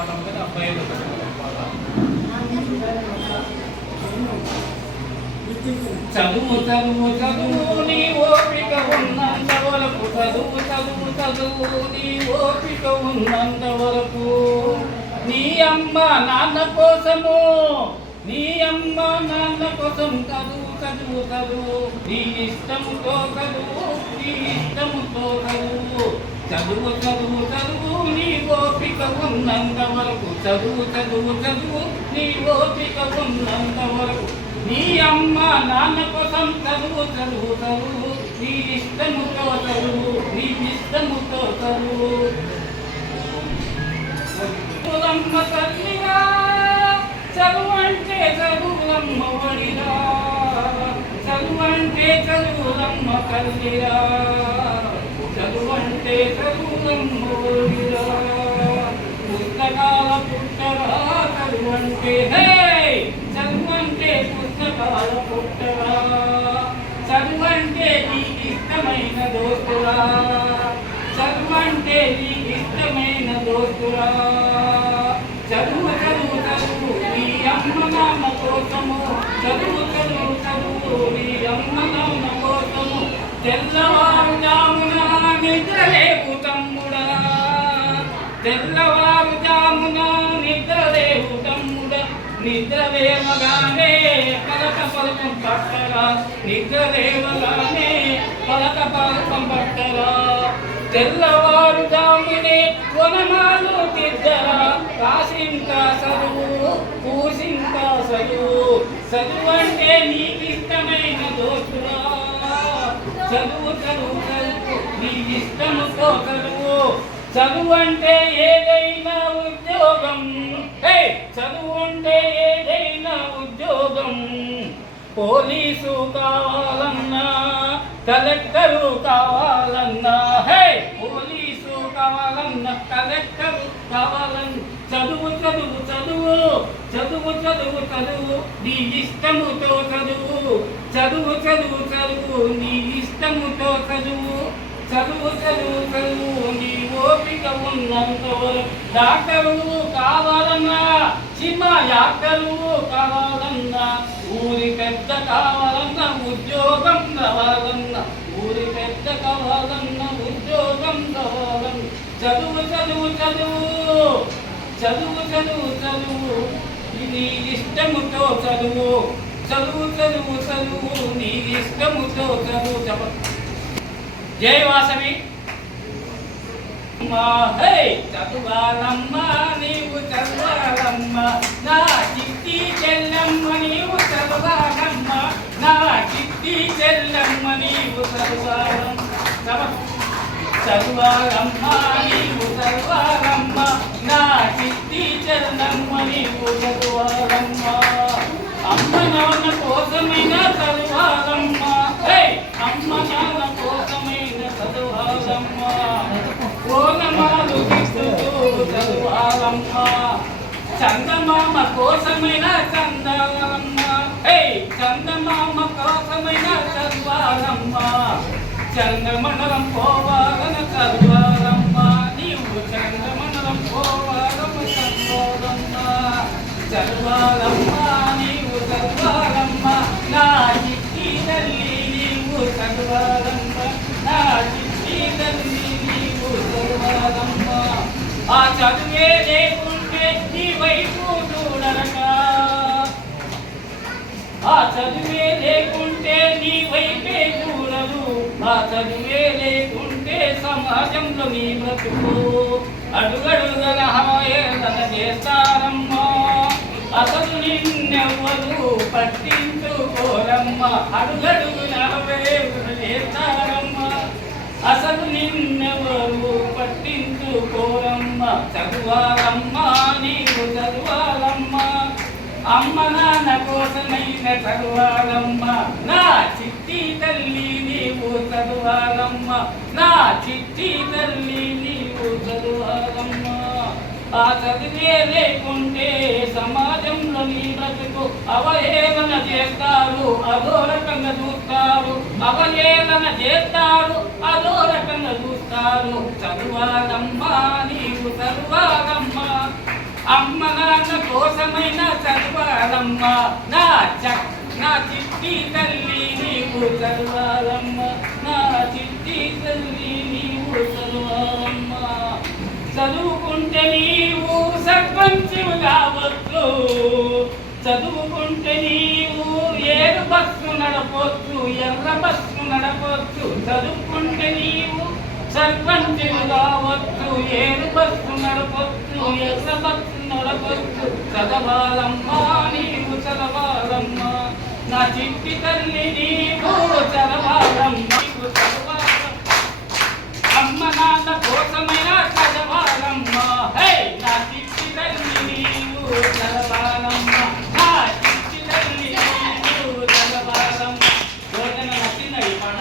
పాట ఉంటుంది. అబ్బాయి పాట చదువు చదువు చదువు నీ ఓపిక ఉన్నంత వరకు చదువు చదువు చదువు నీ ఓపిక ఉన్నంత వరకు నీ అమ్మ నాన్న కోసము నీ అమ్మ నాన్న కోసం చదువు చదువు చదువు నీ ఇష్టముతో చదువు నీ ఇష్టముతో చదువు చదువు చదువు చదువు నీ ఓపిక ఉన్నంత వరకు చదువు చదువు చదువు నీ ఓపిక ఉన్నంత వరకు నీ అమ్మ నాన్న కోసం చదువు చదువు చదువు నీ ఇష్టముతో చదువు నీ ఇష్టముతో చదువు చదువమ్మ తల్లిగా చదువు అంటే చదువులమ్మ ఒడిరా చదువు అంటే చదువులమ్మ తల్లిరా చదువు అంటే చదువులమ్మ ఒడిరా పుస్తకాల పుట్టరా చదువు అంటే చదువు అంటే పుస్తకాల పుట్టరా చదువు అంటే నీకు ఇష్టమైన దోస్తురా చదువు అంటే నీకు ఇష్టమైన దోస్తురా చదువు చదువు చదువు నీ అమ్మ నాన్న కోసము చదువు చదువు చదువు నీ అమ్మ నాన్న కోసము తెల్లవారుజామున నిద్రలేవు తమ్ముడా తెల్లవారుజామున నిద్రలేవు తమ్ముడా నిద్రలేవగానే పలక పలకం పట్టరా నిద్రలేవగానే పలక పలకం పట్టరా తెల్లవారుజామునే వనమాలు తిద్దరా కాసింత చదువు పూసింత చదువు చదువు అంటే నీకు ఇష్టమైన దోస్తురా చదువు చదువు చదువు నీ ఇష్టముతో చదువు చదువు అంటే ఏదైనా ఉద్యోగం చదువు అంటే ఏదైనా ఉద్యోగం పోలీసు కావాలన్నా కలెక్టరు కావాలన్నా పోలీసు కావాలన్నా కలెక్టరు కావాలన్నా చదువు చదువు చదువు చదువు చదువు చదువు నీ ఇష్టముతో చదువు చదువు చదువు చదువు నీ ఇష్టముతో చదువు చదువు చదువు చదువు నీ ఓపిక ఉన్నంత డాక్టరు కావాలన్నా చిన్న డాక్టరు కావాలన్నా ఊరి పెద్ద కావాలన్నా ఉద్యోగం కావాలన్నా ఊరి పెద్ద కావాలన్నా ఉద్యోగం కావాలన్నా చదువు చదువు చదువు చదువు చదువు చదువు నీ ఇష్టముతో చదువు చదువు చదువు చదువు నీ ఇష్టముతో చదువు చెప్ప జై వాసవి చదువాలమ్మ నీవు చదవాలమ్మ నా చిట్టి చెల్లమ్మ నీవు చదవాలమ్మ నా చిట్టి చెల్లమ్మ నీవు చదవాలమ్మ చదవాలమ్మ నీవు చదవాలమ్మ నా చిట్టి చెల్లమ్మ నీవు చదవాలమ్మ అమ్మ నాన్న కోసమైనా చదవాలమ్మ అమ్మ నాన్న కోసమైన చదవాలమ్మ ఓనమాలు చదవాలమ్మ చందమామ కోసమైన చందాలమ్మ చందమామ కోసమైన చదవాలమ్మ చంద్రమండలం పోవాలన చదవాలమ్మ నీవు చంద్రమండలం పోవాలమ్మ చదవాలమ్మ చదవాలమ్మ నీవు చదవాలమ్మ నా చిట్టి తల్లి నీవు చదవాలమ్మ నా చిట్టి తల్లి నీవు చదవాలమ్మ ఆ చదువే లేకుంటే నీ వైపు చూడరక ఆ చదువే లేకుంటే నీ వైపే చూడరు ఆ చదువే లేకుంటే సమాజంలో నీ బ్రతుకు అడుగడుగన హేళన చేస్తారమ్మా అసలు నిన్నెవ్వరు పట్టించుకోరమ్మ అడుగడుగున వేవున చేస్తారమ్మా అసలు నిన్నెవరు పట్టించుకోరమ్మ చదవాలమ్మ నీవు చదవాలమ్మ అమ్మ నాన్న కోసమైన చదవాలమ్మ నా చిట్టి తల్లి నీవు చదవాలమ్మ నా చిట్టి తల్లి నీవు చదవాలమ్మ ఆ చదివే లేకుంటే సమాజంలో నీ బ్రతుకు అవహేళన చేస్తారు అదో రకంగా చూస్తారు అవహేళన చేస్తారు అదో రకంగా చూస్తారు చదవాలమ్మా నీవు చదవాలమ్మా చదవాలమ్మ నా చిట్టి తల్లి నీవు చదవాలమ్మ నా చిట్టి తల్లి నీవు చదవాలమ్మ చదువుకుంటే నీవు సర్పంచివు కావచ్చు చదువుకుంటే నీవు ఏడు బస్సు నడపొచ్చు ఎర్ర బస్సు నడపొచ్చు చదువుకుంటే నీవు సర్పంచివు కావచ్చు ఏడు బస్సు నడపొచ్చు ఎర్ర బస్సు నడపొచ్చు చదవాలమ్మా నీవు చదవాలమ్మా నా చిట్టి తల్లి నీవు చదవాలమ్మా